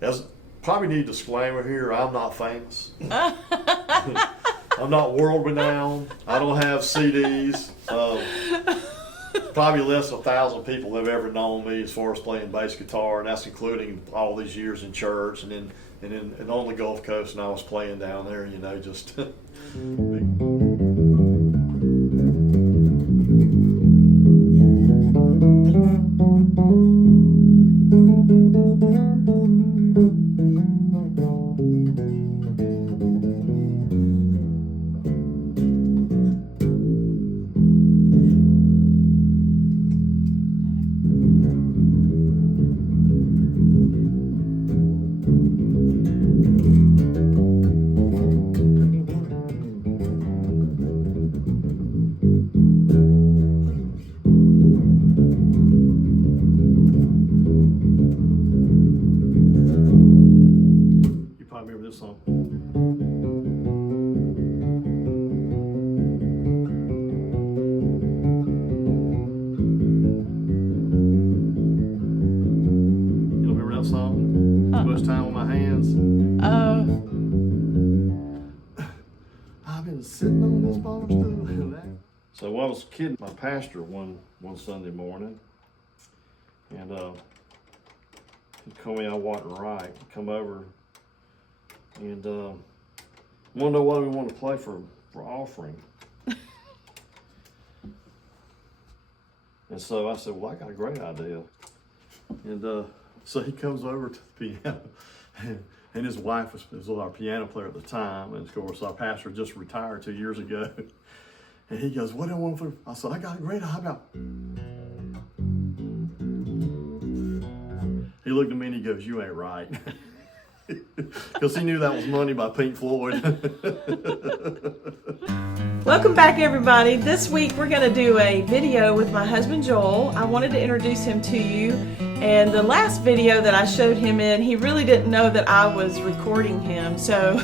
As probably need a disclaimer here, I'm not famous. I'm not world renowned. I don't have CDs. Probably less than 1,000 people have ever known me as far as playing bass guitar, and that's including all these years in church and on the Gulf Coast, and I was playing down there, just. You probably remember this song. You remember that song? Too much time on my hands. I've been sitting on this bar stool. So while I was kidding my pastor one Sunday morning, and he told me I wasn't right. He come over and want to know what we want to play for offering. And so I said, well, I got a great idea. And so he comes over to the piano, and his wife was our piano player at the time, and of course our pastor just retired 2 years ago. And he goes, what do I want for? I said, I got a great idea. How about? He looked at me and he goes, you ain't right. Because he knew that was Money by Pink Floyd. Welcome back, everybody. This week we're going to do a video with my husband Joel. I wanted to introduce him to you, and the last video that I showed him in, he really didn't know that I was recording him, so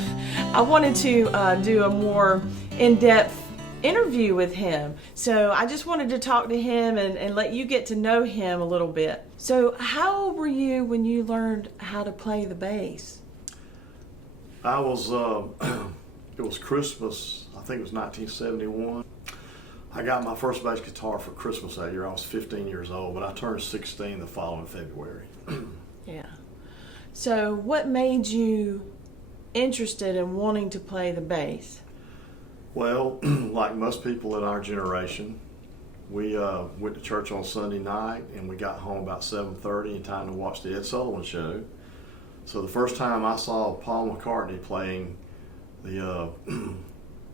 I wanted to do a more in-depth interview with him. So I just wanted to talk to him and let you get to know him a little bit. So how old were you when you learned how to play the bass? I was, it was Christmas, I think it was 1971. I got my first bass guitar for Christmas that year. I was 15 years old, but I turned 16 the following February. Yeah. So what made you interested in wanting to play the bass? Well, like most people in our generation, we went to church on Sunday night, and we got home about 7:30 in time to watch the Ed Sullivan Show. So the first time I saw Paul McCartney playing the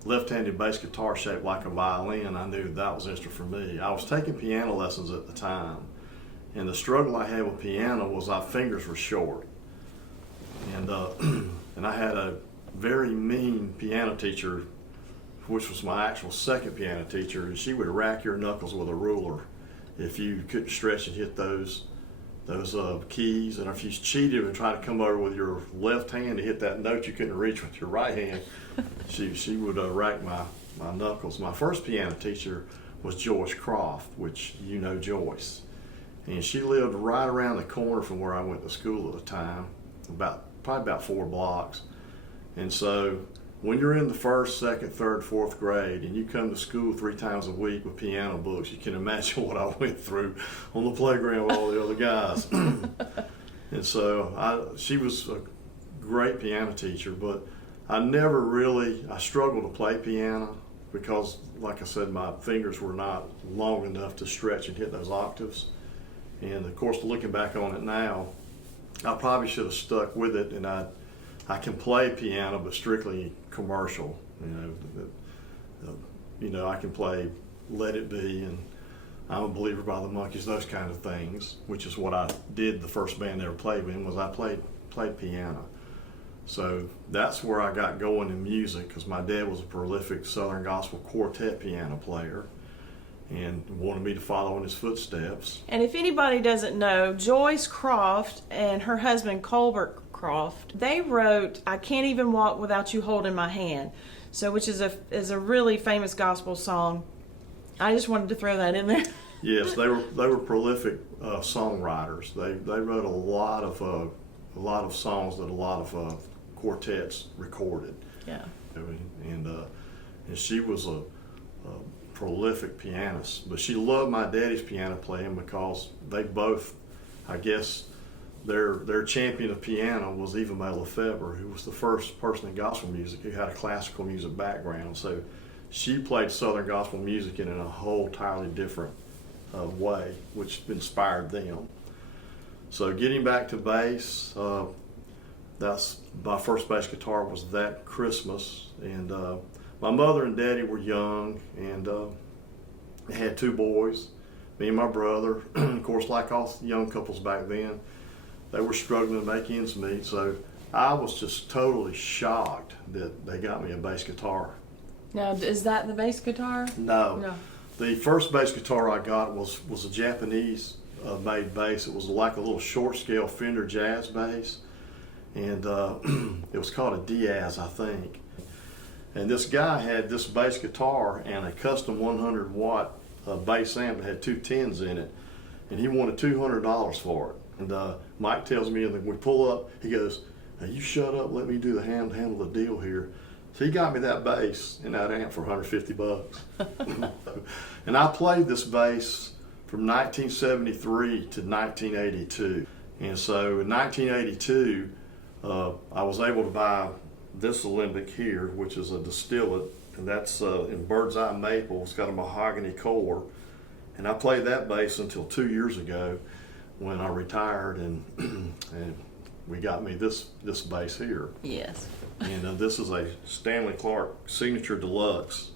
left-handed bass guitar shaped like a violin, I knew that was interesting for me. I was taking piano lessons at the time, and the struggle I had with piano was our fingers were short. And, and I had a very mean piano teacher, which was my actual second piano teacher, and she would rack your knuckles with a ruler if you couldn't stretch and hit those keys. And if you cheated and tried to come over with your left hand to hit that note you couldn't reach with your right hand, she would rack my knuckles. My first piano teacher was Joyce Croft, which you know Joyce. And she lived right around the corner from where I went to school at the time, probably about 4 blocks. And so when you're in the first, second, third, fourth grade and you come to school 3 times a week with piano books, you can imagine what I went through on the playground with all the other guys. And so she was a great piano teacher, but I struggled to play piano because, like I said, my fingers were not long enough to stretch and hit those octaves. And of course, looking back on it now, I probably should have stuck with it, and I can play piano, but strictly commercial. I can play Let It Be and I'm a Believer by the Monkees, those kind of things, which is what I did. The first band I ever played with was I played piano. So that's where I got going in music, because my dad was a prolific Southern Gospel quartet piano player and wanted me to follow in his footsteps. And if anybody doesn't know, Joyce Croft and her husband Colbert Croft, they wrote I Can't Even Walk Without You Holding My Hand, which is a really famous gospel song. I just wanted to throw that in there. Yes, they were prolific songwriters. They wrote a lot of a lot of songs that a lot of quartets recorded. Yeah. And she was a prolific pianist, but she loved my daddy's piano playing because they both, I guess, their champion of piano was Eva Mae Lefebvre, who was the first person in gospel music who had a classical music background. So she played Southern gospel music in a whole entirely different way, which inspired them. So getting back to bass, that's my first bass guitar was that Christmas, and my mother and daddy were young, and they had 2 boys, me and my brother. Of course, like all young couples back then, they were struggling to make ends meet. So I was just totally shocked that they got me a bass guitar. Now, is that the bass guitar? No. The first bass guitar I got was a Japanese made bass. It was like a little short scale Fender jazz bass, and it was called a Diaz, I think. And this guy had this bass guitar and a custom 100 watt bass amp that had 2 tens in it, and he wanted $200 for it. And Mike tells me, and we pull up, he goes, "Now you shut up, let me do the handle the deal here." So he got me that bass and that amp for $150. And I played this bass from 1973 to 1982. And so in 1982, I was able to buy this alembic here, which is a distillate, and that's in bird's eye maple. It's got a mahogany core. And I played that bass until 2 years ago when I retired, and we got me this bass here. Yes. And this is a Stanley Clark Signature Deluxe,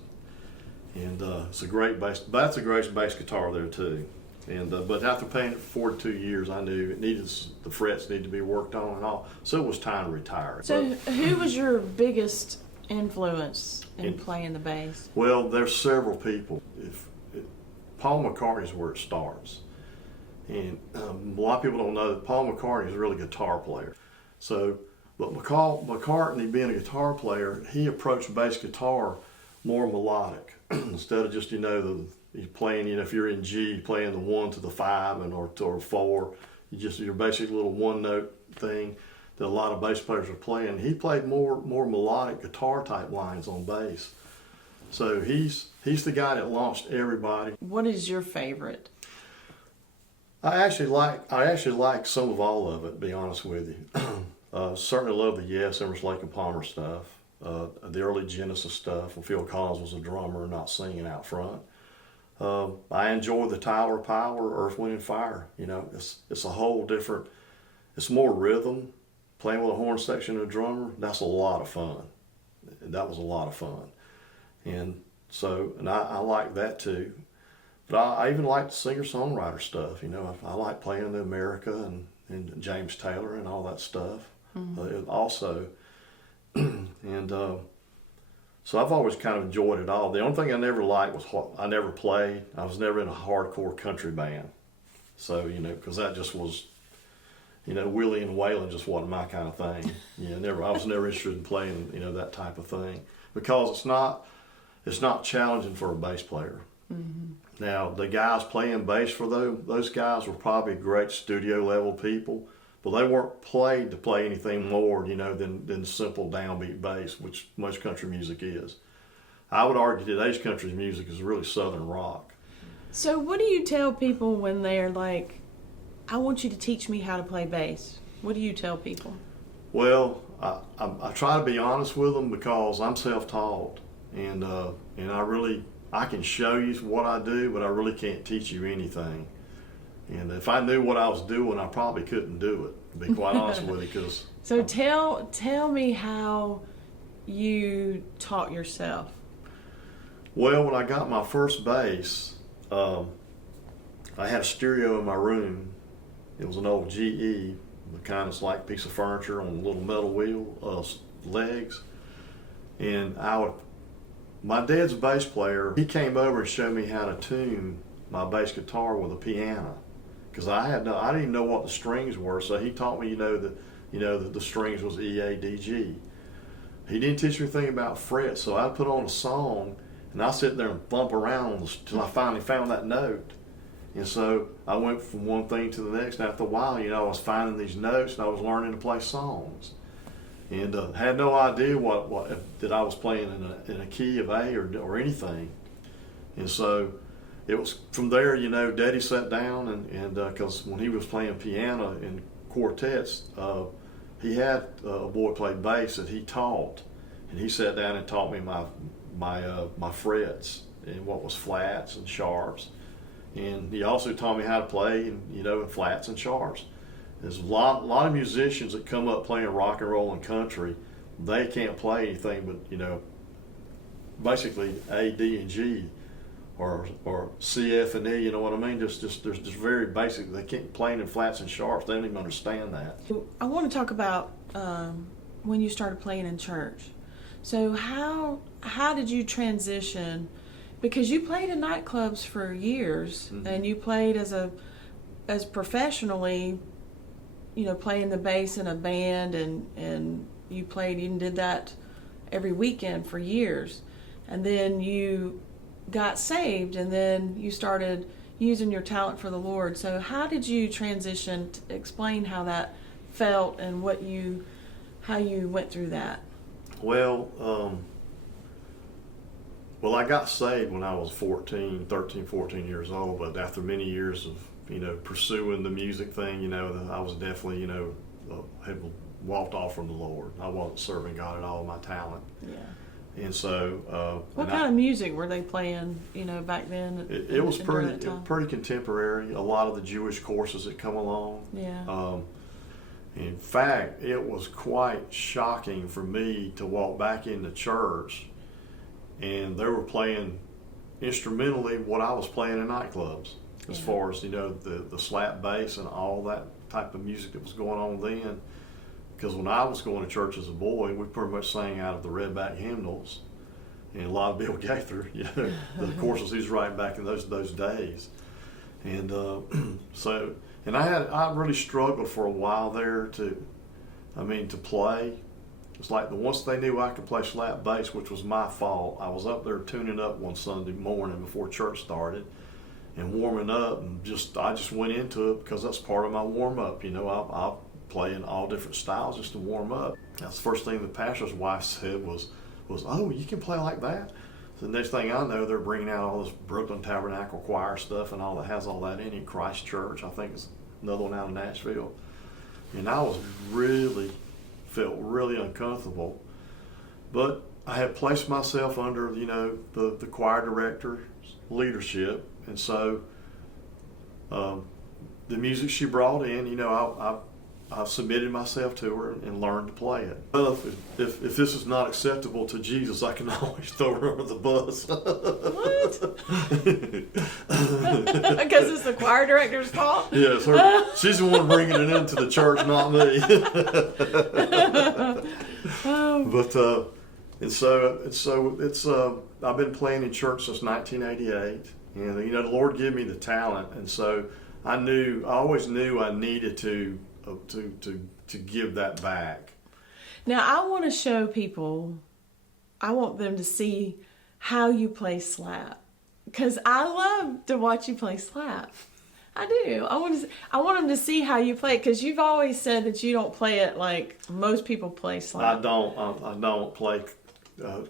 and it's a great bass. That's a great bass guitar there too. And but after playing it for 42 years, I knew it needed, the frets needed to be worked on and all. So it was time to retire. So who was your biggest influence in playing the bass? Well, there's several people. Paul McCartney's where it starts. And a lot of people don't know that Paul McCartney is a really guitar player. So, but McCartney, being a guitar player, he approached bass guitar more melodic. Instead of just, you're playing, if you're in G, playing the 1 to the 5 or 4, you're basically a little one note thing that a lot of bass players are playing. He played more melodic guitar type lines on bass. So he's the guy that launched everybody. What is your favorite? I actually like some of all of it, to be honest with you. Certainly love the Yes, Emerson, Lake and Palmer stuff, the early Genesis stuff when Phil Collins was a drummer, not singing out front. I enjoy the Tyler Power, Earth, Wind and Fire. It's a whole different, it's more rhythm. Playing with a horn section and a drummer, that's a lot of fun. That was a lot of fun. And I like that too. But I even like the singer-songwriter stuff. I like playing the America and James Taylor and all that stuff. Also, and so I've always kind of enjoyed it all. The only thing I never liked was I never played. I was never in a hardcore country band. So because that just was, Willie and Waylon just wasn't my kind of thing. I was never interested in playing that type of thing because it's not challenging for a bass player. Now, the guys playing bass for those guys were probably great studio level people, but they weren't paid to play anything more, than simple downbeat bass, which most country music is. I would argue today's country music is really Southern rock. So what do you tell people when they're like, "I want you to teach me how to play bass"? What do you tell people? Well, I try to be honest with them because I'm self-taught, and I can show you what I do, but I really can't teach you anything. And if I knew what I was doing, I probably couldn't do it, to be quite honest with you. So tell me how you taught yourself. Well, when I got my first bass, I had a stereo in my room. It was an old GE, the kind that's like a piece of furniture on a little metal wheel, legs. And my dad's a bass player. He came over and showed me how to tune my bass guitar with a piano, because I didn't even know what the strings were. So he taught me, that the strings was E, A, D, G. He didn't teach me anything about frets. So I put on a song and I sit there and thump around until I finally found that note. And so I went from one thing to the next. And after a while, I was finding these notes and I was learning to play songs. And had no idea that I was playing in a key of A or anything. And so it was from there, Daddy sat down and because when he was playing piano in quartets, he had a boy play bass that he taught, and he sat down and taught me my frets and what was flats and sharps, and he also taught me how to play in flats and sharps. There's a lot of musicians that come up playing rock and roll and country. They can't play anything but basically A, D, and G, or C, F, and E. You know what I mean? There's just very basic. They can't play in flats and sharps. They don't even understand that. I want to talk about when you started playing in church. So how did you transition? Because you played in nightclubs for years, mm-hmm. and you played as professionally, playing the bass in a band, and you played and did that every weekend for years, and then you got saved, and then you started using your talent for the Lord. So how did you transition? Explain how that felt and how you went through that. Well, I got saved when I was 13, 14 years old, but after many years of pursuing the music thing, I was definitely had walked off from the Lord. I wasn't serving God at all, my talent. Yeah. And so, what kind of music were they playing, back then? It was pretty contemporary. A lot of the Jewish courses that come along. Yeah. In fact, it was quite shocking for me to walk back into church, and they were playing instrumentally what I was playing in nightclubs, as far as the slap bass and all that type of music that was going on then. Because when I was going to church as a boy, we pretty much sang out of the redback hymnals and a lot of Bill Gaither, the courses he was writing back in those days. And I really struggled for a while there to play. It's like once they knew I could play slap bass, which was my fault, I was up there tuning up one Sunday morning before church started and warming up, and I just went into it because that's part of my warm up. I'll play in all different styles just to warm up. That's the first thing the pastor's wife said was, "Oh, you can play like that?" So the next thing I know, they're bringing out all this Brooklyn Tabernacle Choir stuff and all that has all that in it. Christ Church, I think it's another one out of Nashville. And I felt really uncomfortable. But I had placed myself under, the choir director's leadership. And so the music she brought in, I submitted myself to her and learned to play it. Well, if this is not acceptable to Jesus, I can always throw her under the bus. What? Because it's the choir director's fault? Yes, she's the one bringing it into the church, not me. But I've been playing in church since 1988, and the Lord gave me the talent, and so I always knew I needed to give that back. Now I want to show people, I want them to see how you play slap, because I love to watch you play slap. I do. I want them to see how you play it, because you've always said that you don't play it like most people play slap. I don't play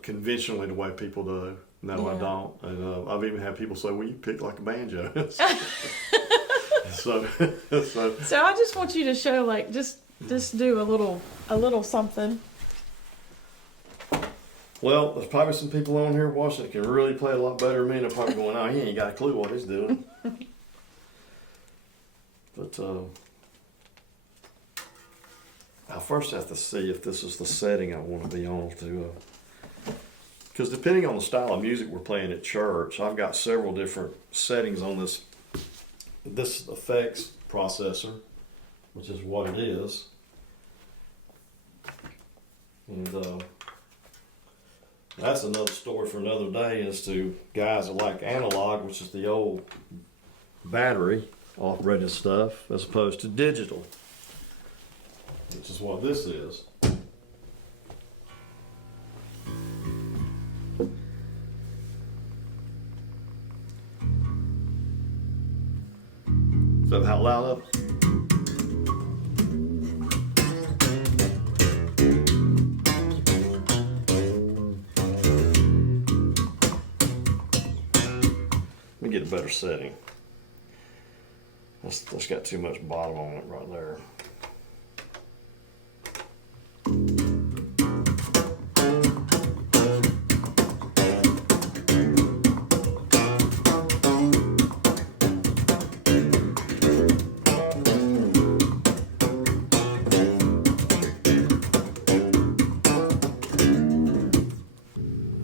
conventionally the way people do. No, yeah. I don't. And I've even had people say, "Well, you pick like a banjo." So I just want you to show, like, just do a little something. Well, there's probably some people on here watching that can really play a lot better than me. They're probably going, "Oh, he ain't got a clue what he's doing." But I first have to see if this is the setting I want to be on because depending on the style of music we're playing at church, I've got several different settings on this effects processor, which is what it is. And that's another story for another day as to guys that like analog, which is the old battery operated stuff, as opposed to digital, which is what this is. loud enough? Let me get a better setting. That's got too much bottom on it right there.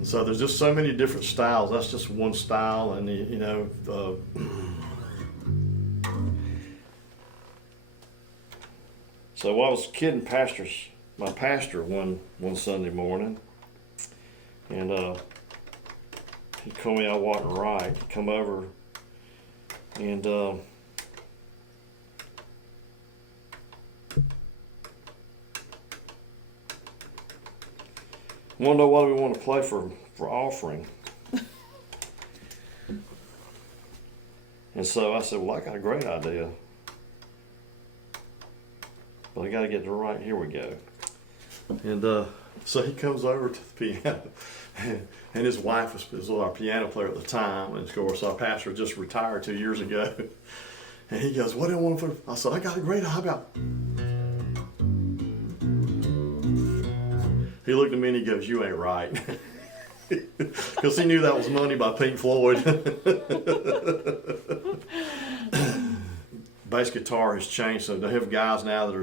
So there's just so many different styles. That's just one style, and you know. So while I was kidding my pastor one Sunday morning, and he told me I wasn't right. He come over and want to know what we want to play for offering. And so I said, well, I got a great idea. But I got to get to right. Here we go. And so he comes over to the piano, and his wife was our piano player at the time. And of course, our pastor just retired 2 years ago. And he goes, "What do you want for?" I said, "I got a great idea. How about?" He looked at me and he goes, "You ain't right," because he knew that was Money by Pink Floyd. Bass guitar has changed, so they have guys now that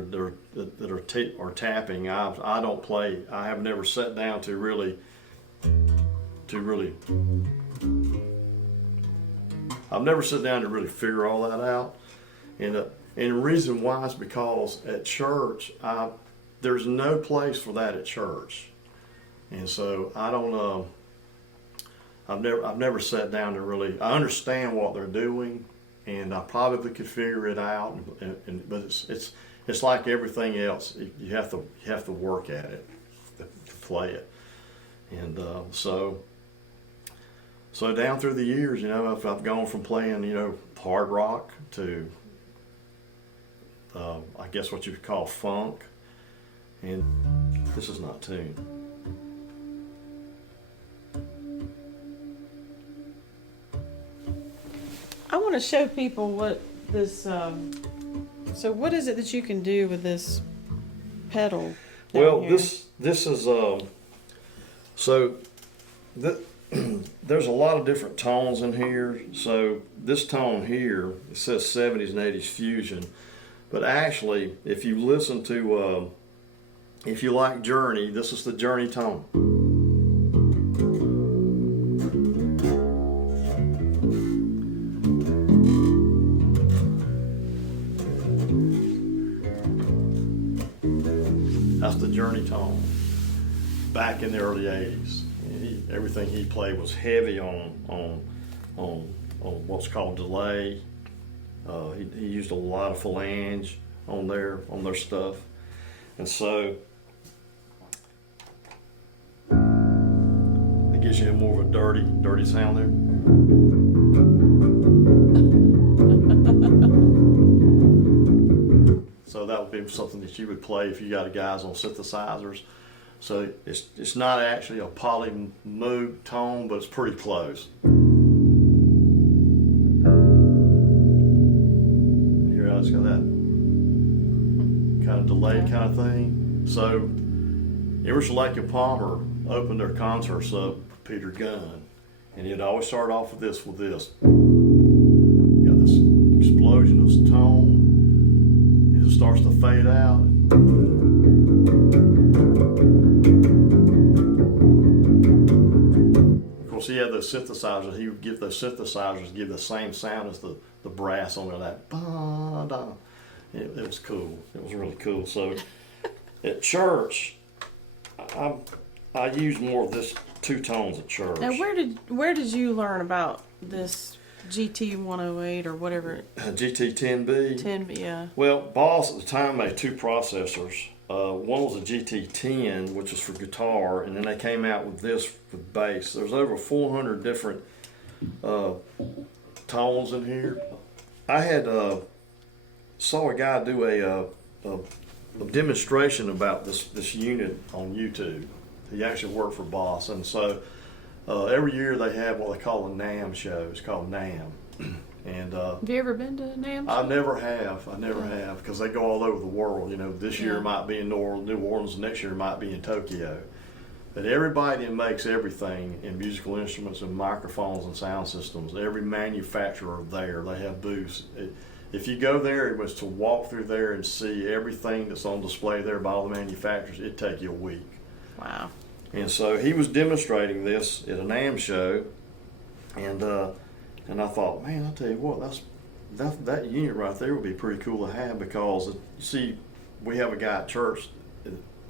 are tapping. I don't play. I have never sat down to really. I've never sat down to really figure all that out, and the reason why is because at church, there's no place for that at church, and so I don't. I've never sat down to really. I understand what they're doing. And I probably could figure it out, but it's like everything else. You have to work at it to play it, and so down through the years, you know, I've gone from playing, you know, hard rock to I guess what you could call funk, and this is not tuned. I want to show people what this. So what is it that you can do with this pedal? Well, here? this is there's a lot of different tones in here. So this tone here, it says 70s and 80s fusion, but actually, if you listen to if you like Journey, this is the Journey tone. That's the Journey tone. Back in the early '80s, everything he played was heavy on what's called delay. He used a lot of phalange on their stuff, and so it gives you more of a dirty sound there. So that would be something that you would play if you got guys on synthesizers. So it's not actually a poly moog tone, but it's pretty close. Here I just got that kind of delayed kind of thing. So Emerson, Lake and Palmer opened their concerts up with Peter Gunn, and he'd always start off with this. You got this explosion of tone. It starts to fade out. Of course, he had those synthesizers. He would give those synthesizers give the same sound as the brass on there. That ba-da. It was cool. It was really cool. So at church, I use more of this two tones at church. Now, where did you learn about this GT 108 or whatever? GT 10B. 10B, yeah. Well, Boss at the time made two processors. One was a GT 10, which was for guitar, and then they came out with this with bass. There's over 400 different tones in here. I had saw a guy do a demonstration about this unit on YouTube. He actually worked for Boss, and so every year they have what they call a NAM show. It's called NAM. And have you ever been to NAM? I never have, because they go all over the world. You know, this year might be in New Orleans, next year might be in Tokyo. But everybody that makes everything in musical instruments and microphones and sound systems, every manufacturer there, they have booths. If you go there, it was to walk through there and see everything that's on display there by all the manufacturers, it'd take you a week. Wow. And so he was demonstrating this at a NAMM show, and I thought, man, I'll tell you what, that unit right there would be pretty cool to have, because you see, we have a guy at church,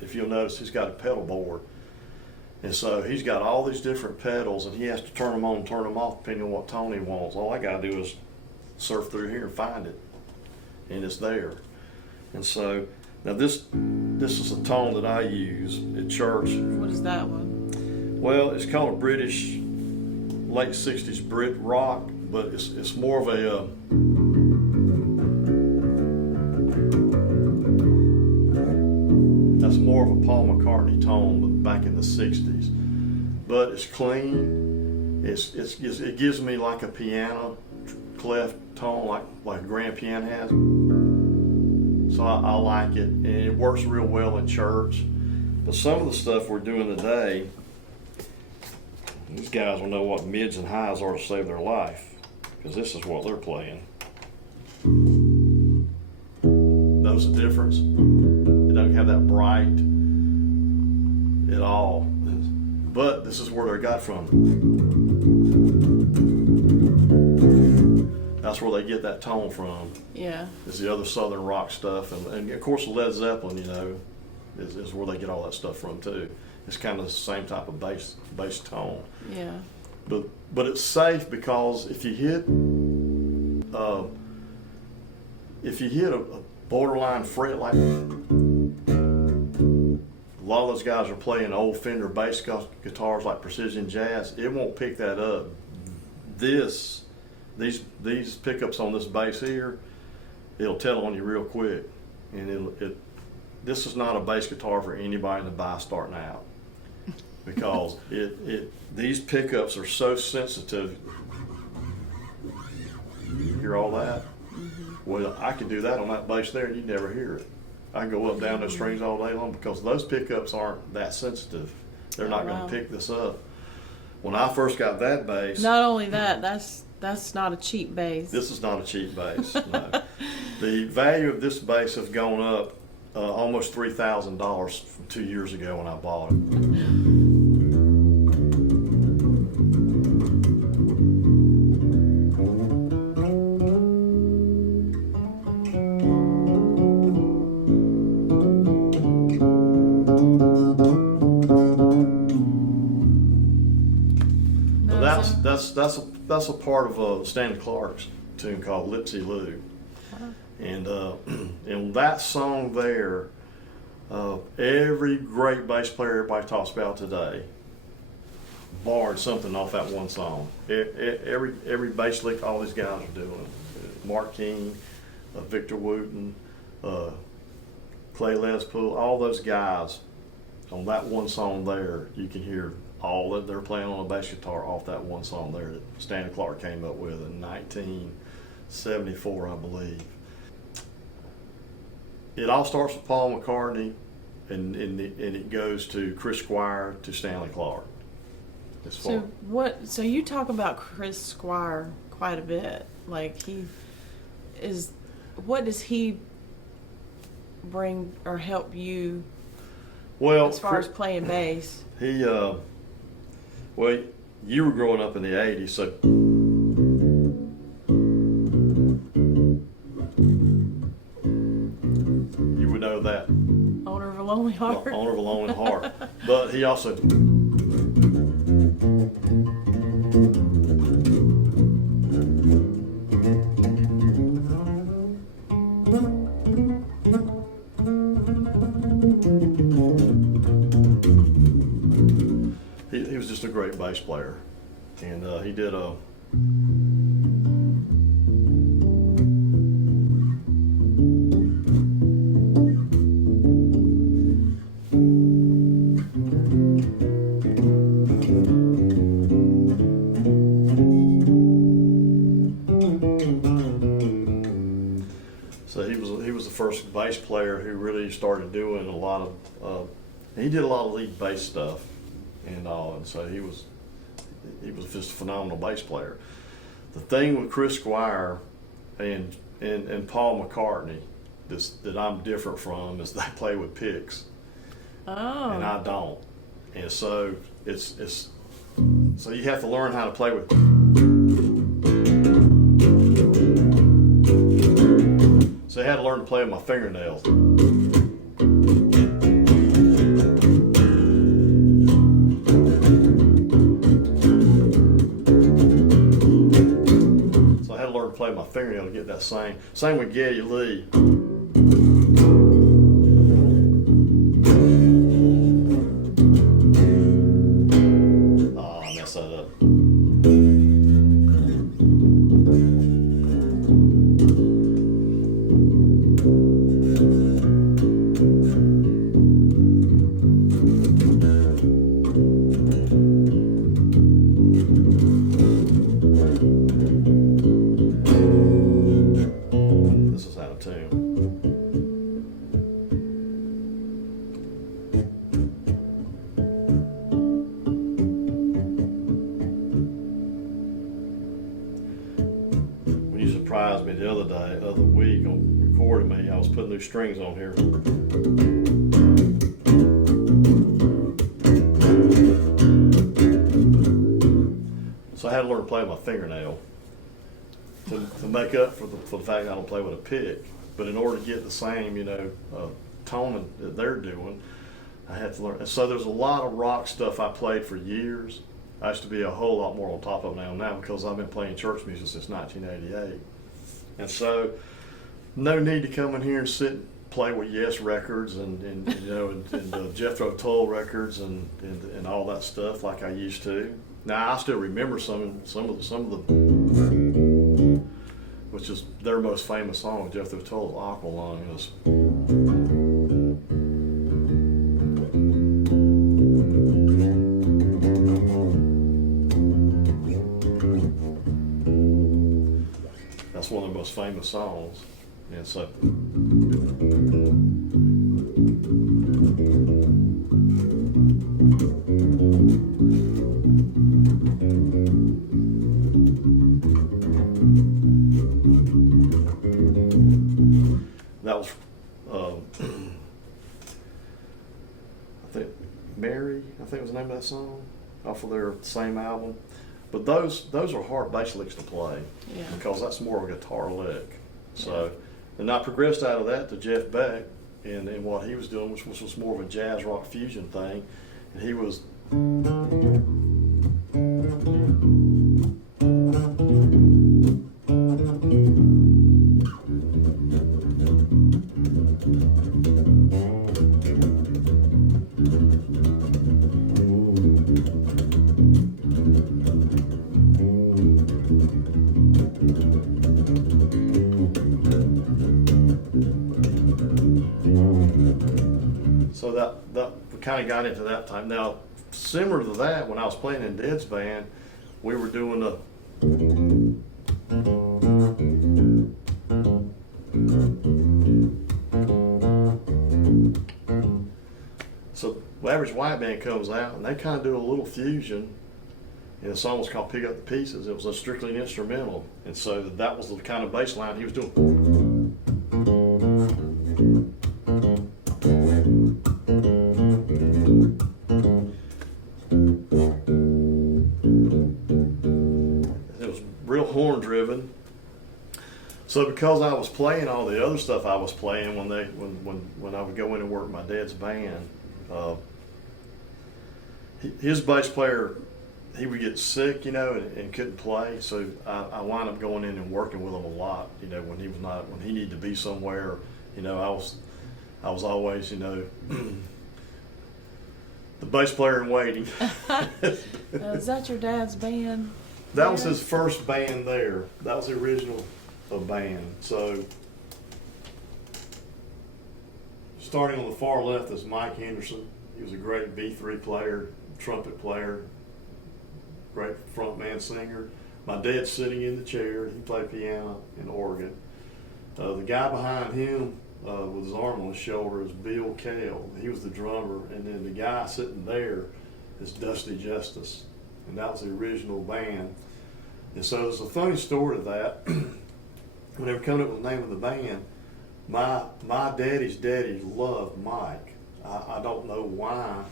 if you'll notice, he's got a pedal board. And so he's got all these different pedals, and he has to turn them on and turn them off depending on what tone he wants. All I got to do is surf through here and find it, and it's there. And so now this is a tone that I use at church. What is that one? Well, it's called a British late '60s Brit rock, but it's more of a that's more of a Paul McCartney tone, but back in the '60s. But it's clean. It gives me like a piano clef tone, like a grand piano has. So I like it, and it works real well in church. But some of the stuff we're doing today, these guys will know what mids and highs are to save their life, because this is what they're playing. Notice the difference? It doesn't have that bright at all. But this is where they got from. That's where they get that tone from. Yeah. Is the other Southern rock stuff, and of course Led Zeppelin, you know, is where they get all that stuff from too. It's kind of the same type of bass tone. Yeah. But it's safe, because if you hit a borderline fret, like a lot of those guys are playing old Fender bass guitars like Precision Jazz, it won't pick that up. These pickups on this bass here, it'll tell on you real quick, and this is not a bass guitar for anybody to buy starting out, because these pickups are so sensitive. You hear all that? Mm-hmm. Well, I could do that on that bass there, and you'd never hear it. I can go up down those strings all day long, because those pickups aren't that sensitive. They're not going to pick this up. When I first got that bass, not only that, that's not a cheap bass. This is not a cheap bass. No. The value of this bass has gone up almost $3,000 from 2 years ago when I bought it. That's a part of Stanley Clark's tune called Lipsy Lou. And that song there, every great bass player everybody talks about today borrowed something off that one song. Every bass lick all these guys are doing. Mark King, Victor Wooten, Clay Les Pool, all those guys on that one song there, you can hear all that they're playing on a bass guitar off that one song there that Stanley Clark came up with in 1974, I believe. It all starts with Paul McCartney, and it goes to Chris Squire to Stanley Clark. So you talk about Chris Squire quite a bit. Like, what does he bring or help you as far as playing bass? Well, you were growing up in the 80s, so you would know that. Owner of a Lonely Heart. Owner of a Lonely Heart. But he also... He was just a great bass player, and he did player who really started doing a lot of, he did a lot of lead bass stuff and all, and so he was just a phenomenal bass player. The thing with Chris Squire and Paul McCartney that I'm different from is they play with picks. Oh. And I don't. And so so you have to learn how to play with. So I had to learn to play with my fingernails. So I had to learn to play with my fingernail to get that same with Geddy Lee. This is out of tune. When you surprised me the other week on recording me, I was putting new strings on here. So I had to learn to play with my fingernail to make up for the fact that I don't play with a pick. But in order to get the same, tone that they're doing, I had to learn. And so there's a lot of rock stuff I played for years. I used to be a whole lot more on top of it now because I've been playing church music since 1988. And so no need to come in here and sit and play with Yes records and Jethro Tull records and all that stuff like I used to. Now I still remember some of the which is their most famous song, Jethro Tull's Aqualung is. That's one of the most famous songs. And so that was I think Mary, I think was the name of that song off of their same album. But those are hard bass licks to play because that's more of a guitar lick. So, and I progressed out of that to Jeff Beck and what he was doing, which was more of a jazz rock fusion thing, and he was. So that we kind of got into that time. Now, similar to that, when I was playing in Dead's band, we were doing the. So the Average White Band comes out and they kind of do a little fusion, and the song was called "Pick Up the Pieces." It was a strictly instrumental, and so that was the kind of bass line he was doing. It was real horn driven. So because I was playing all the other stuff I was playing when I would go in and work my dad's band, his bass player, he would get sick, and couldn't play. So I wound up going in and working with him a lot, when he needed to be somewhere. I was always, the bass player in waiting. Is that your dad's band? That was his first band there. That was the original band. So starting on the far left is Mike Henderson. He was a great B3 player, trumpet player, great frontman singer. My dad's sitting in the chair. He played piano and organ. The guy behind him with his arm on his shoulder is Bill Cale. He was the drummer, and then the guy sitting there is Dusty Justice, and that was the original band. And so there's a funny story to that. When they were coming up with the name of the band, my daddy's daddy loved Mike. I don't know why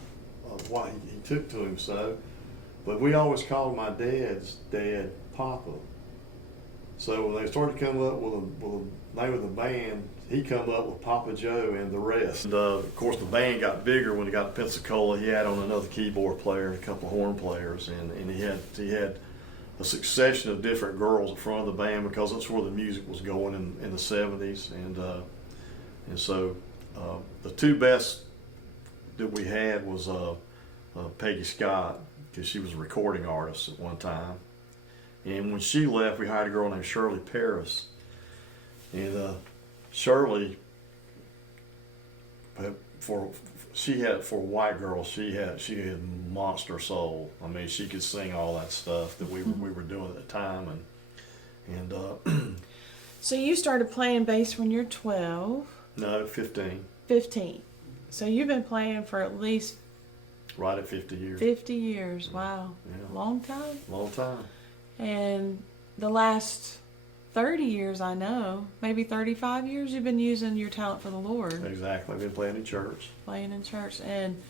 he took to him so, but we always called my dad's dad Papa. So when they started coming up with the name of the band, he come up with Papa Joe and the rest. And of course, the band got bigger when he got to Pensacola. He had on another keyboard player and a couple of horn players, and he had a succession of different girls in front of the band because that's where the music was going in the 70s. And so the two best that we had was Peggy Scott, because she was a recording artist at one time. And when she left, we hired a girl named Shirley Paris. And Shirley, for a white girl, she had monster soul. I mean, she could sing all that stuff that we were doing at the time, and So you started playing bass when you're 12? No, 15. 15. So you've been playing for at least Right at 50 years. 50 years. Wow. Yeah. Long time. Long time. And the last 30 years, I know, maybe 35 years, you've been using your talent for the Lord. Exactly. I've been playing in church. Playing in church. And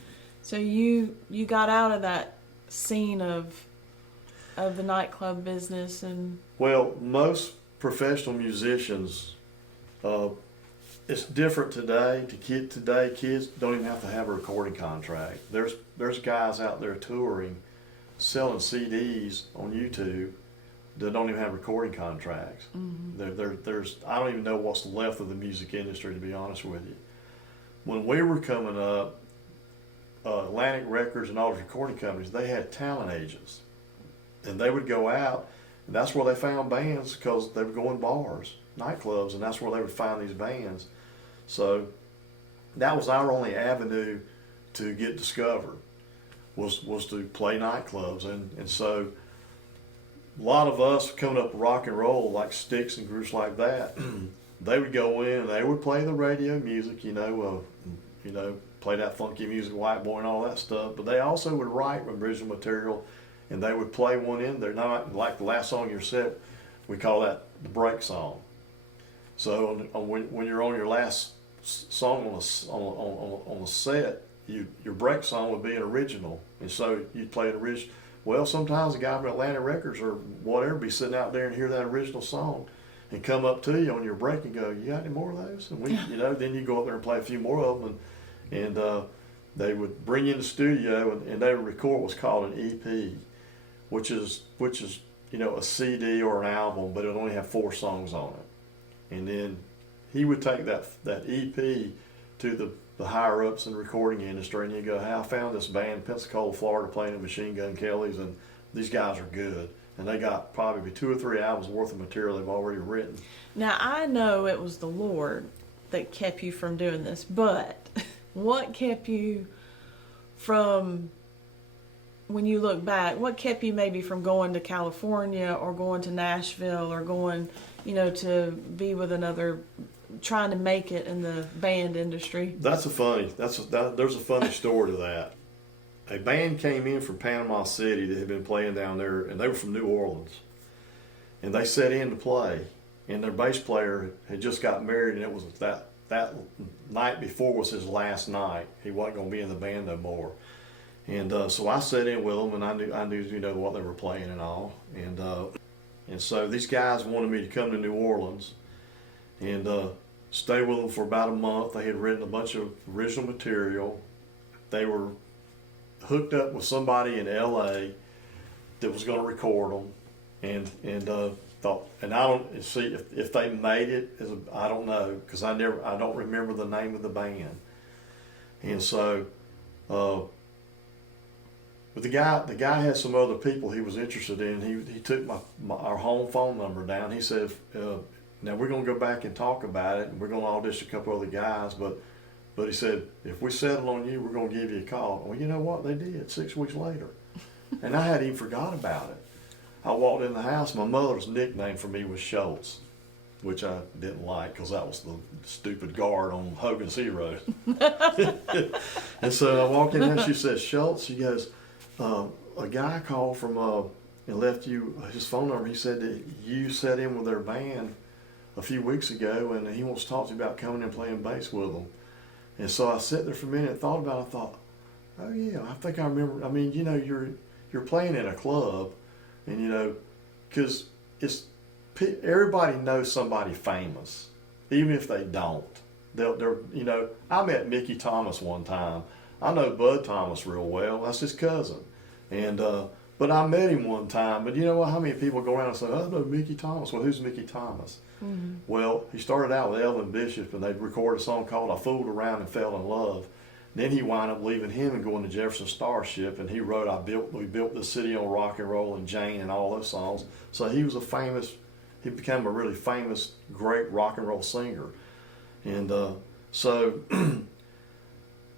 so you got out of that scene of the nightclub business. And Well, most professional musicians, it's different today. Today, kids don't even have to have a recording contract. There's guys out there touring, selling CDs on YouTube that don't even have recording contracts. There's I don't even know what's left of the music industry, to be honest with you. When we were coming up, Atlantic Records and all those recording companies, they had talent agents, and they would go out, and that's where they found bands, because they would go in bars, nightclubs, and that's where they would find these bands. So that was our only avenue to get discovered, was to play nightclubs. And so a lot of us coming up with rock and roll, like Styx and groups like that, they would go in and they would play the radio music, play that funky music, White Boy and all that stuff, but they also would write original material, and they would play one in there. Not like the last song you set, we call that the break song. So when you're on your last song on a set, your break song would be an original, and so you'd play an original. Well, sometimes a guy from Atlantic Records or whatever be sitting out there and hear that original song, and come up to you on your break and go, "You got any more of those?" And then you go up there and play a few more of them, and they would bring you in the studio, and they would record what's called an EP, which is a CD or an album, but it would only have 4 songs on it. And then he would take that EP to the higher ups in the recording industry, and he'd go, "Hey, I found this band in Pensacola, Florida, playing at Machine Gun Kelly's, and these guys are good, and they got probably 2 or 3 albums worth of material they've already written." now I know it was the Lord that kept you from doing this, but what kept you from, when you look back, what kept you maybe from going to California or going to Nashville or going, to be with another, trying to make it in the band industry? There's a funny story to that. A band came in from Panama City that had been playing down there, and they were from New Orleans. And they set in to play, and their bass player had just got married, and it was that night before was his last night. He wasn't going to be in the band no more. And so I sat in with them, and I knew what they were playing and all. And so these guys wanted me to come to New Orleans and stay with them for about a month. They had written a bunch of original material. They were hooked up with somebody in LA that was going to record them, and thought, and I don't see if they made it. I don't know, because I don't remember the name of the band. And so, but the guy had some other people he was interested in. He took our home phone number down. He said, "Now we're going to go back and talk about it, and we're going to audition a couple other guys, but he said, if we settle on you, we're going to give you a call." Well, you know what? They did 6 weeks later. And I hadn't even forgot about it. I walked in the house. My mother's nickname for me was Schultz. which I didn't like because that was the stupid guard on Hogan's Heroes. And so I walked in and she said, Schultz, she goes, a guy called from and left you his phone number. He said that you sat in with their band a few weeks ago and he wants to talk to you about coming and playing bass with them. And so I sat there for a minute and thought about it. I thought, oh yeah, I think I remember. I mean, you're playing in a club, and because everybody knows somebody famous, even if they don't. They're I met Mickey Thomas one time. I know Bud Thomas real well. That's his cousin, and but I met him one time. But you know what? How many people go around and say, "Oh, I know Mickey Thomas." Well, who's Mickey Thomas? Mm-hmm. Well, he started out with Elvin Bishop, and they recorded a song called "I Fooled Around and Fell in Love." Then he wound up leaving him and going to Jefferson Starship, and he wrote We Built This City on Rock and Roll and Jane and all those songs. So he became a really famous, great rock and roll singer. And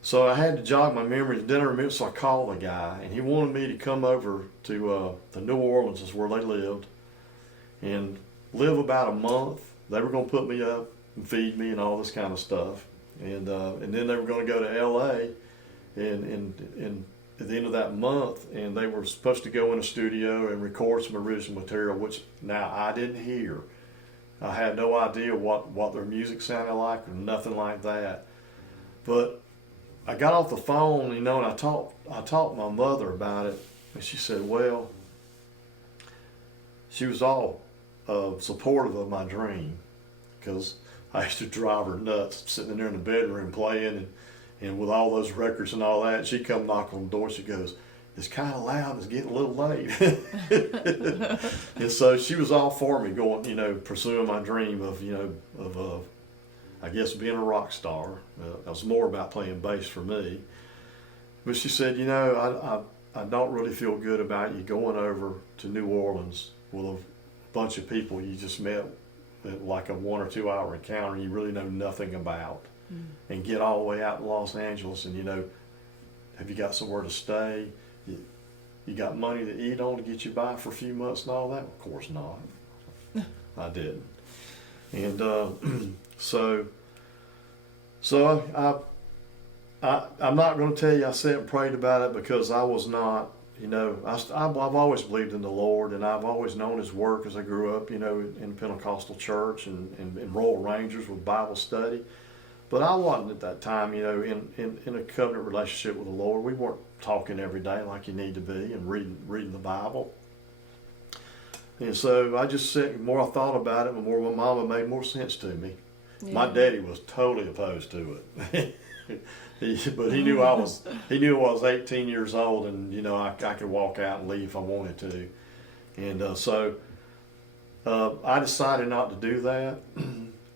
so I had to jog my memory. Then I remember, so I called the guy, and he wanted me to come over to New Orleans, is where they lived, and live about a month. They were going to put me up and feed me and all this kind of stuff. And then they were going to go to L.A. and at the end of that month, and they were supposed to go in a studio and record some original material, which now I didn't hear. I had no idea what their music sounded like or nothing like that. But I got off the phone, and I talked my mother about it, and she said, well, she was all supportive of my dream, because I used to drive her nuts sitting in there in the bedroom playing and with all those records and all that. She'd come knock on the door. She goes, it's kind of loud. It's getting a little late. And so she was all for me going, pursuing my dream of I guess being a rock star. It was more about playing bass for me. But she said, I don't really feel good about you going over to New Orleans with a bunch of people you just met like a 1 or 2 hour encounter you really know nothing about, and get all the way out to Los Angeles, and have you got somewhere to stay? You got money to eat on to get you by for a few months and all that? Of course not. I didn't. And so I'm not going to tell you I sat and prayed about it, because I was not. I've always believed in the Lord, and I've always known His work as I grew up, in the Pentecostal church and Royal Rangers with Bible study. But I wasn't at that time, in a covenant relationship with the Lord. We weren't talking every day like you need to be and reading the Bible. And so I just said, the more I thought about it, the more my mama made more sense to me. Yeah. My daddy was totally opposed to it. But he knew I was 18 years old, and I could walk out and leave if I wanted to, and so I decided not to do that,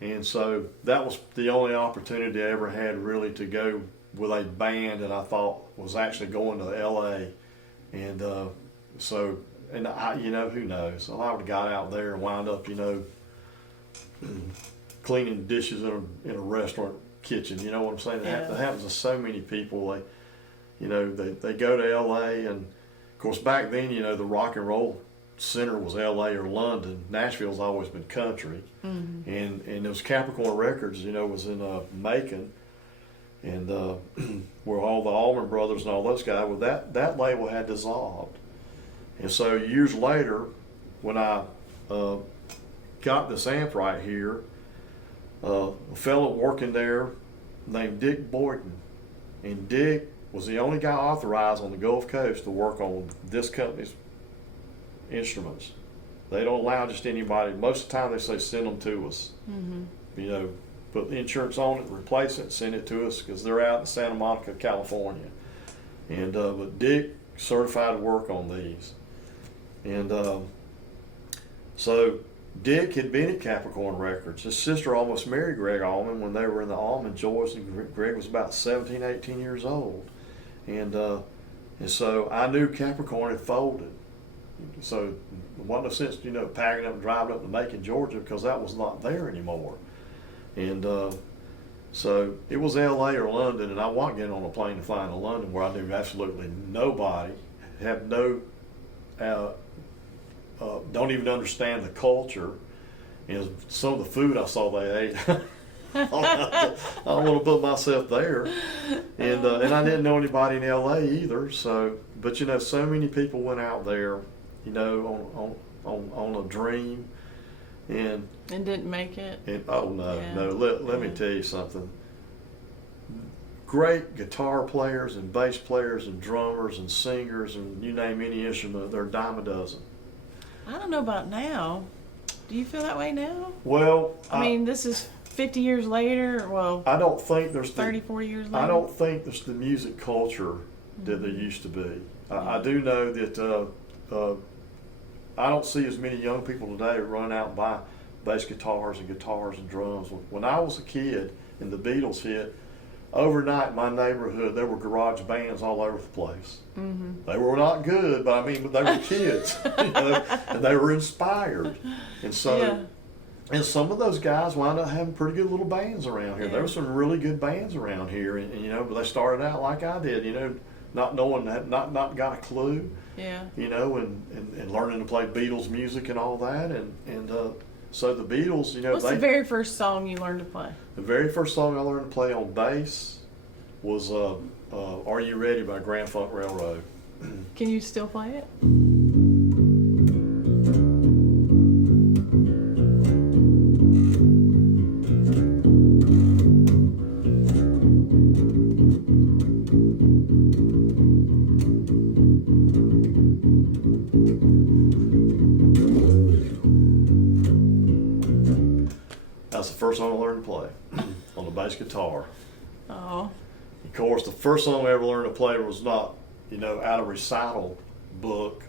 and so that was the only opportunity I ever had really to go with a band that I thought was actually going to L.A. And so I, who knows? So I would have got out there and wound up cleaning dishes in a restaurant kitchen. You know what I'm saying? Yeah. That happens to so many people. They go to L.A. and of course back then the rock and roll center was L.A. or London. Nashville's always been country, and it was Capricorn Records. Was in Macon, and where all the Allman Brothers and all those guys. Well, that label had dissolved, and so years later, when I got this amp right here. A fellow working there named Dick Boynton, and Dick was the only guy authorized on the Gulf Coast to work on this company's instruments. They don't allow just anybody. Most of the time they say send them to us. Put the insurance on it, replace it, send it to us, because they're out in Santa Monica, California. And but Dick certified to work on these, and so Dick had been at Capricorn Records. His sister almost married Greg Allman when they were in the Allman Joys, and Greg was about 17, 18 years old. And so I knew Capricorn had folded. So it wasn't no sense, packing up and driving up to Macon, Georgia, because that was not there anymore. And so it was L.A. or London, and I wasn't getting on a plane to fly to London where I knew absolutely nobody, don't even understand the culture, And some of the food I saw they ate, I don't want to put myself there. And I didn't know anybody in LA either. So, but you know, so many people went out there, you know, on a dream, and didn't make it. And oh no, Yeah. no. Let me tell you something. Great guitar players and bass players and drummers and singers and you name any instrument, they're a dime a dozen. I don't know about now. Do you feel that way now? Well, I mean, this is 50 years later. Well, I don't think there's 30, 40 years later. I don't think there's the music culture that there used to be. I do know that I don't see as many young people today run out and buy bass guitars and drums. When I was a kid and the Beatles hit, overnight in my neighborhood there were garage bands all over the place. Mm-hmm. They were not good, but I mean, they were kids, you know, and they were inspired. And so, Yeah. and some of those guys wound up having pretty good little bands around here. Yeah. There were some really good bands around here, and you know, but they started out like I did, you know, not knowing, not got a clue. Yeah. You know, and learning to play Beatles music and all that, and so the Beatles, you know, What's the very first song you learned to play? the very first song I learned to play on bass was "Are You Ready" by Grand Funk Railroad. Can you still play it? That's the first song I learned to play on the bass guitar. Oh. Of course, the first song I ever learned to play was not, you know, out of recital book,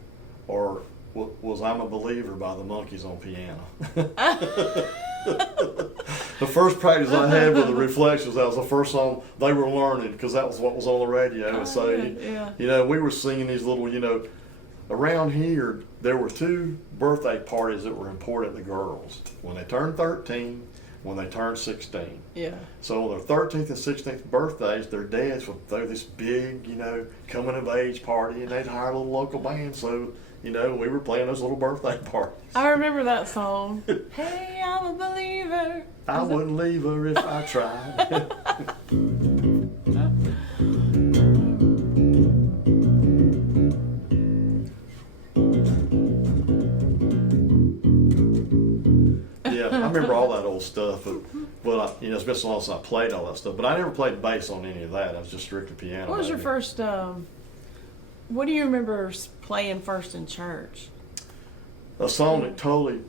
or was "I'm a Believer" by the Monkees on piano. The first practice I had with the Reflections, that was the first song they were learning because that was what was on the radio. And so, yeah. you know, we were singing these little, you know, around here there were two birthday parties that were important to girls: when they turned 13, when they turned 16. Yeah. So on their 13th and 16th birthdays, their dads would throw this big, you know, coming of age party, and they'd hire a little local band. So, you know, we were playing those little birthday parties. I remember that song. Hey, I'm a believer. I wouldn't leave her if I tried. Yeah, I remember all that old stuff, but I, you know, it's been so long since I played all that stuff. But I never played bass on any of that. I was just strictly piano. What was your baby. first, what do you remember playing first in church? A song that totally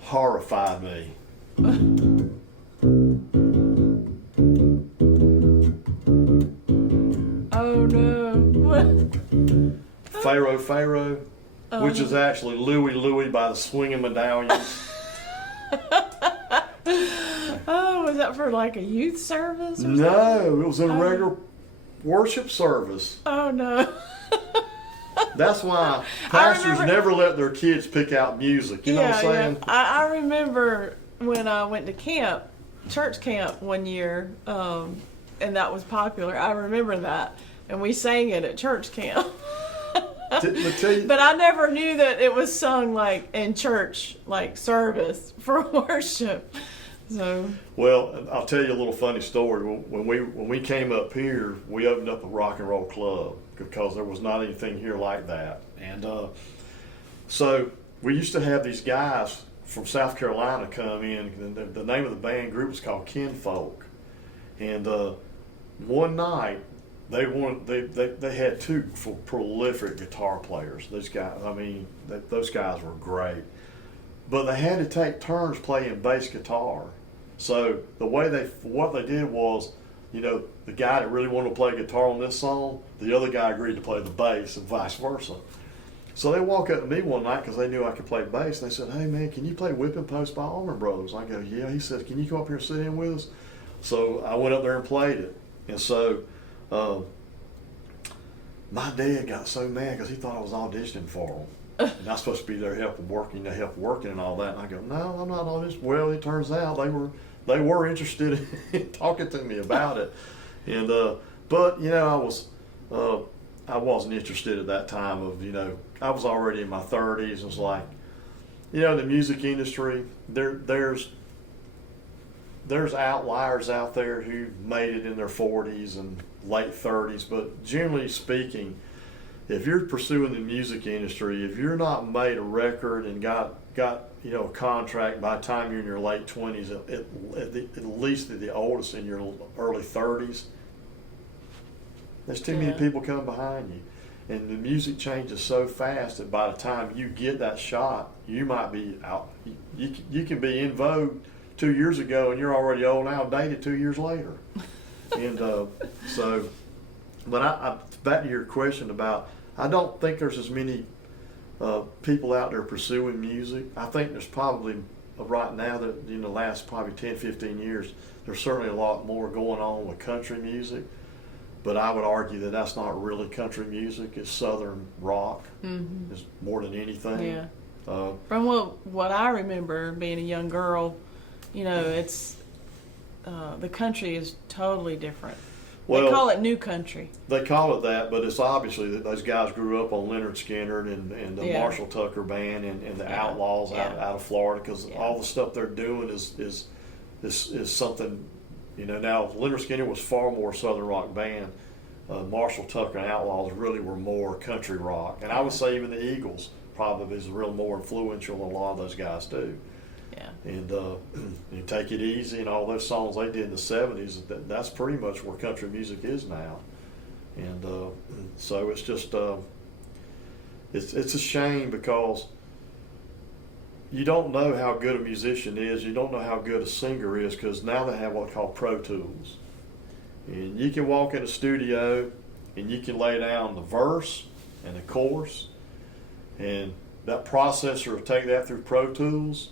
horrified me. Oh no. What? Pharaoh, Pharaoh, which is actually Louie, Louie by the Swinging Medallions. Oh, was that for like a youth service or something? No, it was in a regular worship service. Oh no. That's why pastors remember- never let their kids pick out music. You know what I'm saying? Yeah. I remember when I went to camp, church camp one year, and that was popular. I remember that. And we sang it at church camp. But I never knew that it was sung like in church, like service for worship. So. Well, I'll tell you a little funny story. When we came up here, we opened up a rock and roll club because there was not anything here like that. And so we used to have these guys from South Carolina come in. And the name of the band group was called Kinfolk. And one night, they had two prolific guitar players. Those guys, I mean, those guys were great. But they had to take turns playing bass guitar. So what they did was, you know, the guy that really wanted to play guitar on this song, the other guy agreed to play the bass and vice versa. So they walk up to me one night because they knew I could play bass. And they said, "Hey man, can you play Whipping Post by Allman Brothers?" I go, "Yeah." He said, "Can you come up here and sit in with us?" So I went up there and played it. And so my dad got so mad because he thought I was auditioning for him. And I was supposed to be there helping working and all that. And I go, "No, I'm not auditioning." Well, it turns out they were interested in talking to me about it. And but you know, I wasn't interested at that time. Of, you know, I was already in my 30s. It was like, You know, in the music industry, there's outliers out there who made it in their 40s and late 30s, but generally speaking, if you're pursuing the music industry, if you're not made a record and got a contract by the time you're in your late 20s, at least at the oldest in your early 30s, there's too many people coming behind you. And the music changes so fast that by the time you get that shot, you might be out. You can be in vogue 2 years ago, and you're already old and outdated 2 years later. And but I back to your question about, I don't think there's as many people out there pursuing music. I think there's probably right now that in the last probably 10, 15 years, there's certainly a lot more going on with country music. But I would argue that that's not really country music. It's Southern rock. Mm-hmm. It's more than anything. Yeah. From what I remember being a young girl, it's the country is totally different. Well, they call it new country. They call it that, but it's obviously that those guys grew up on Leonard Skinner and the Marshall Tucker Band and the Outlaws out of Florida, because all the stuff they're doing is something. Now Leonard Skinner was far more Southern rock band. Marshall Tucker and Outlaws really were more country rock, and I would say even the Eagles probably is real more influential than a lot of those guys do. Yeah. And you Take It Easy and all those songs they did in the 70s, that's pretty much where country music is now. And so it's just it's a shame, because you don't know how good a musician is, you don't know how good a singer is, because now they have what are called Pro Tools. And you can walk in a studio and you can lay down the verse and the chorus, and that processor will take that through Pro Tools,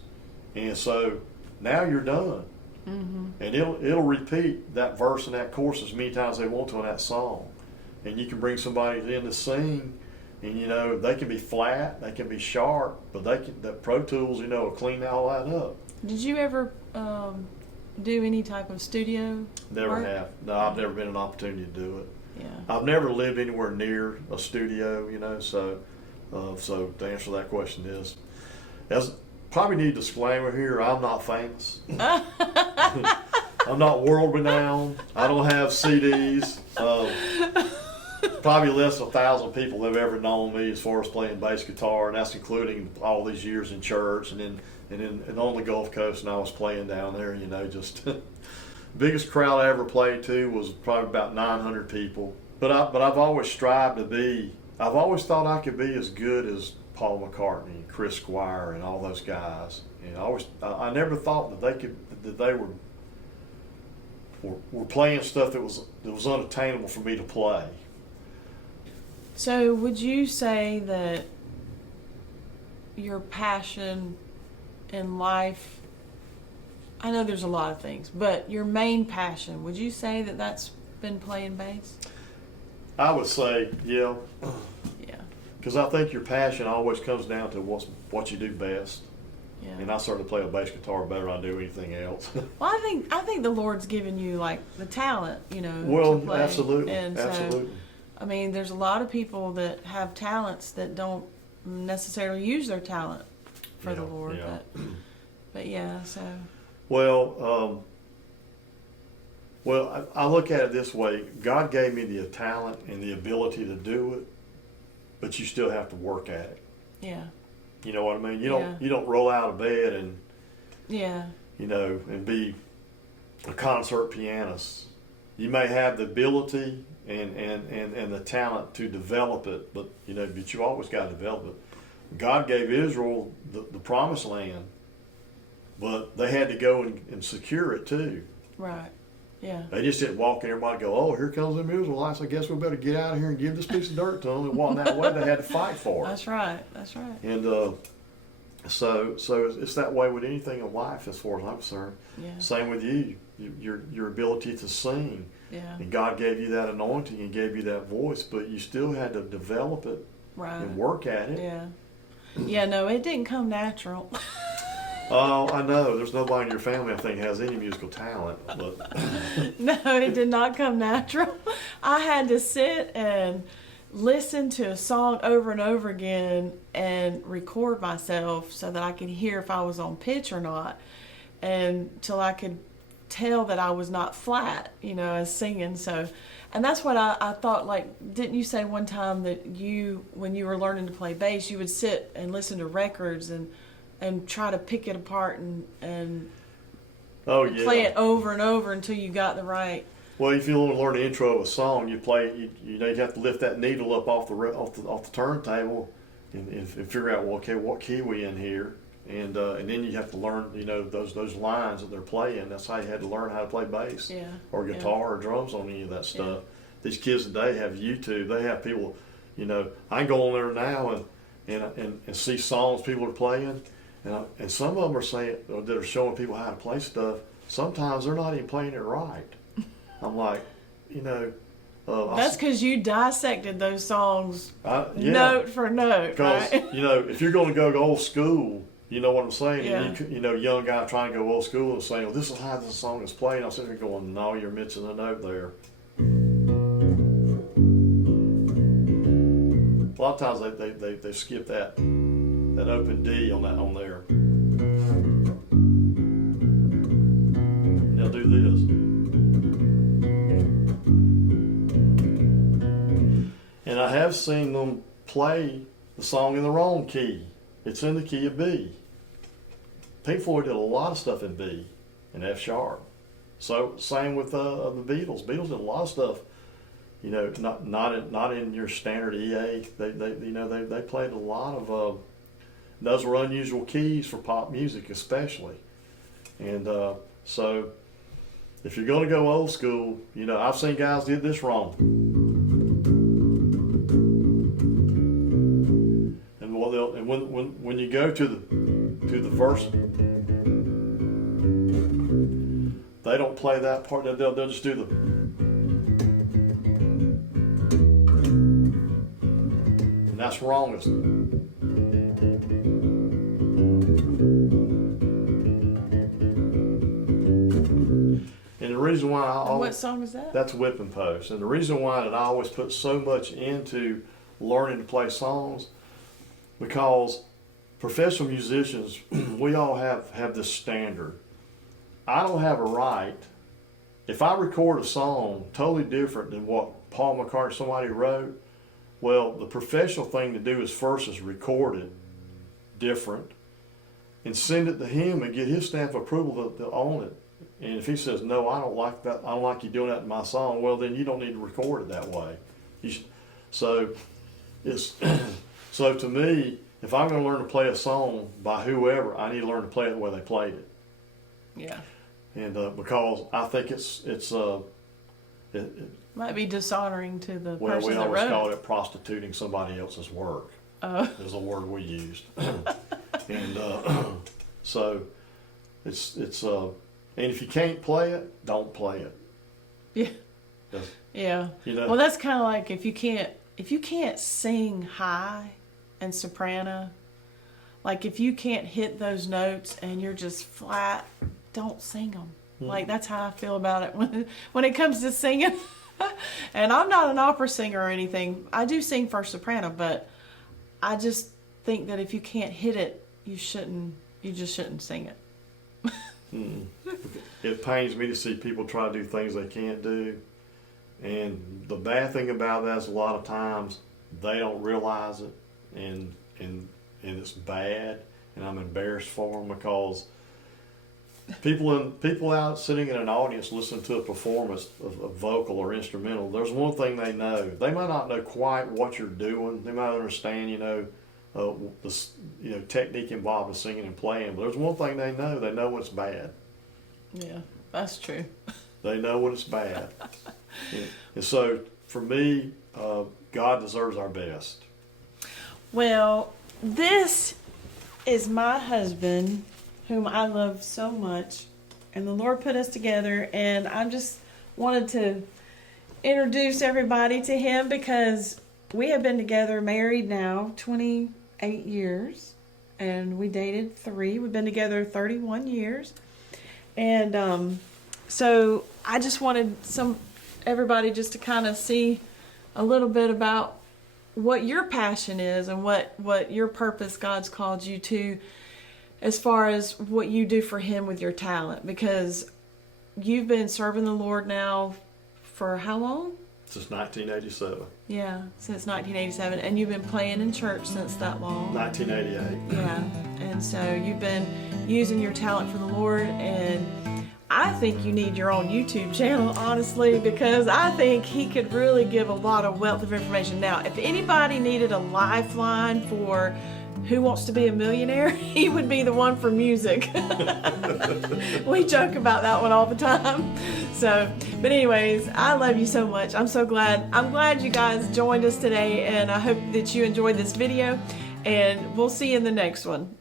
and so now you're done. Mm-hmm. And it'll repeat that verse and that chorus as many times as they want to on that song. And you can bring somebody in to sing, and they can be flat, they can be sharp, but that Pro Tools will clean all that up. Did you ever do any type of studio Never work? have. No, I've never been an opportunity to do it. Yeah. I've never lived anywhere near a studio, so to answer that question is, as probably need a disclaimer here, I'm not famous. I'm not world renowned. I don't have CDs. Probably less than 1,000 people have ever known me as far as playing bass guitar, and that's including all these years in church and on the Gulf Coast, and I was playing down there. Just biggest crowd I ever played to was probably about 900 people. But I've always strived to be. I've always thought I could be as good as Paul McCartney and Chris Squire and all those guys. And I never thought that they were playing stuff that was unattainable for me to play. So would you say that your passion in life, I know there's a lot of things, but your main passion, would you say that that's been playing bass? I would say, yeah. Yeah. Because I think your passion always comes down to what you do best. Yeah. And I certainly play a bass guitar better than I do anything else. Well, I think the Lord's given you like the talent, Well, to play. absolutely, and absolutely. So, there's a lot of people that have talents that don't necessarily use their talent for the Lord. Yeah. But yeah, so. Well, I look at it this way: God gave me the talent and the ability to do it, but you still have to work at it. Yeah. You know what I mean? You don't roll out of bed and and be a concert pianist. You may have the ability and the talent to develop it, but you always got to develop it. God gave Israel the promised land, but they had to go and secure it too. Right. Yeah. They just didn't walk in, everybody go, oh, here comes them Israelites. I guess we better get out of here and give this piece of dirt to them. It wasn't that way. They had to fight for it. That's right. That's right. And so it's that way with anything in life, as far as I'm concerned. Yeah. Same with you. Your ability to sing. Yeah. And God gave you that anointing and gave you that voice, but you still had to develop it and work at it. Yeah. Yeah, no, it didn't come natural. Oh, I know. There's nobody in your family, I think, has any musical talent. But No, it did not come natural. I had to sit and listen to a song over and over again and record myself so that I could hear if I was on pitch or not, and till I could tell that I was not flat, as singing. So, and that's what I thought, like, didn't you say one time that when you were learning to play bass, you would sit and listen to records and try to pick it apart and Oh yeah. play it over and over until you got the right. Well, if you want to learn the intro of a song, you play. You have to lift that needle up off the turntable, and figure out, well, okay, what key we in here, and then you have to learn those lines that they're playing. That's how you had to learn how to play bass, or guitar or drums on any of that stuff. These kids today have YouTube. They have people. I can go on there now and see songs people are playing, and some of them are saying that are showing people how to play stuff. Sometimes they're not even playing it right. I'm like, that's because you dissected those songs note for note, because, right? If you're going to go old school, you know what I'm saying? Yeah. And young guy trying to go old school and saying, well, this is how this song is played. I'm sitting there going, no, you're missing a note there. A lot of times they skip that open D on there. Now do this. And I have seen them play the song in the wrong key. It's in the key of B. Pink Floyd did a lot of stuff in B and F sharp. So same with the Beatles. Beatles did a lot of stuff, not in your standard EA. They played a lot of those were unusual keys for pop music, especially. And so if you're going to go old school, I've seen guys did this wrong. And when you go to the verse, they don't play that part. They'll just do the. And that's wrong. And the reason why what song is that? That's Whipping Post. And the reason why that I always put so much into learning to play songs, because professional musicians, we all have this standard. I don't have a right, if I record a song totally different than what Paul McCartney, somebody wrote, well, the professional thing to do is record it different and send it to him and get his stamp of approval to own it. And if he says, no, I don't like that, I don't like you doing that in my song, well, then you don't need to record it that way. So to me, if I'm going to learn to play a song by whoever, I need to learn to play it the way they played it. Yeah. And because I think it might be dishonoring to the well, person we that always wrote call it. it prostituting somebody else's work. Oh. Is a word we used. And so it's and if you can't play it, don't play it. Yeah. That's, yeah. Well, that's kind of like if you can't sing high and soprano, like if you can't hit those notes and you're just flat, don't sing them. Like that's how I feel about it when it comes to singing. And I'm not an opera singer or anything. I do sing first soprano, but I just think that if you can't hit it, you just shouldn't sing it. It pains me to see people try to do things they can't do. And the bad thing about that is a lot of times they don't realize it, and it's bad, and I'm embarrassed for them, because people out sitting in an audience listening to a performance of vocal or instrumental, there's one thing they know. They might not know quite what you're doing. They might understand, the technique involved in singing and playing, but there's one thing they know. They know when it's bad. Yeah, that's true. They know when it's bad. And so, for me, God deserves our best. Well, this is my husband, whom I love so much, and the Lord put us together, and I just wanted to introduce everybody to him because we have been together, married now 28 years, and we dated 3. We've been together 31 years, and so I just wanted everybody just to kind of see a little bit about what your passion is and what your purpose God's called you to as far as what you do for Him with your talent, because you've been serving the Lord now for how long? Since 1987. Yeah, since 1987, and you've been playing in church since that long. 1988. Yeah, and so you've been using your talent for the Lord, and I think you need your own YouTube channel, honestly, because I think he could really give a lot of wealth of information. Now, if anybody needed a lifeline for Who Wants to Be a Millionaire, he would be the one for music. We joke about that one all the time. So, but anyways, I love you so much. I'm so glad. I'm glad you guys joined us today, and I hope that you enjoyed this video, and we'll see you in the next one.